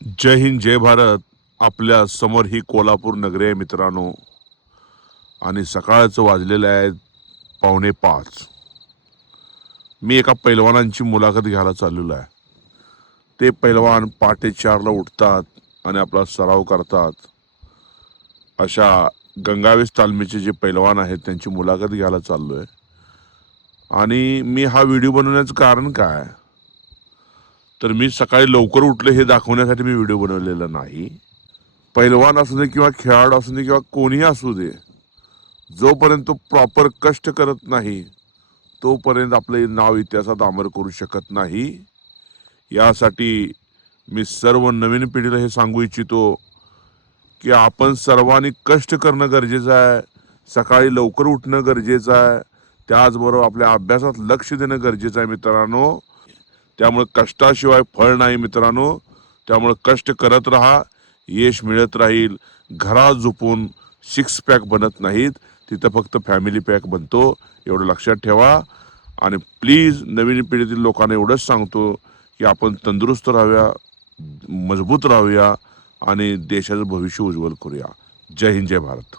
जय हिंद जय भारत. आपल्या समोर ही कोल्हापूर नगरी आहे मित्रांनो, आणि सकाळचं वाजलेलं आहे 4:45. मी एका पैलवानांची मुलाखत घ्यायला चाललेलो आहे. ते पैलवान पहाटे 4ला उठतात आणि आपला सराव करतात. अशा गंगावेस तालमीचे जे पैलवान आहेत त्यांची मुलाखत घ्यायला चाललोय. आणि मी हा व्हिडिओ बनवण्याचं कारण काय, तर मी सकाळी लवकर उठले हे दाखवण्यासाठी मी व्हिडिओ बनवलेला नाही. पैलवान असू दे किंवा खेळाडू असू दे किंवा कोणीही असू दे, जोपर्यंत तो प्रॉपर कष्ट करत नाही तोपर्यंत आपले नाव इतिहासात अमर करू शकत नाही. यासाठी मी सर्व नवीन पिढीला हे सांगू इच्छितो की आपण सर्वांनी कष्ट करणं गरजेचं आहे, सकाळी लवकर उठणं गरजेचं आहे, त्याचबरोबर आपल्या अभ्यासात लक्ष देणं गरजेचं आहे मित्रांनो. त्यामुळे कष्टाशिवाय फळ नाही मित्रांनो. त्यामुळे कष्ट करत राहा, यश मिळत राहील. घरात झोपून 6 पॅक बनत नाहीत, तिथं फक्त फॅमिली पॅक बनतो, एवढं लक्षात ठेवा. आणि प्लीज नवीन पिढीतील लोकांना एवढंच सांगतो की आपण तंदुरुस्त राहूया, मजबूत राहूया आणि देशाचं भविष्य उज्ज्वल करूया. जय हिंद जय भारत.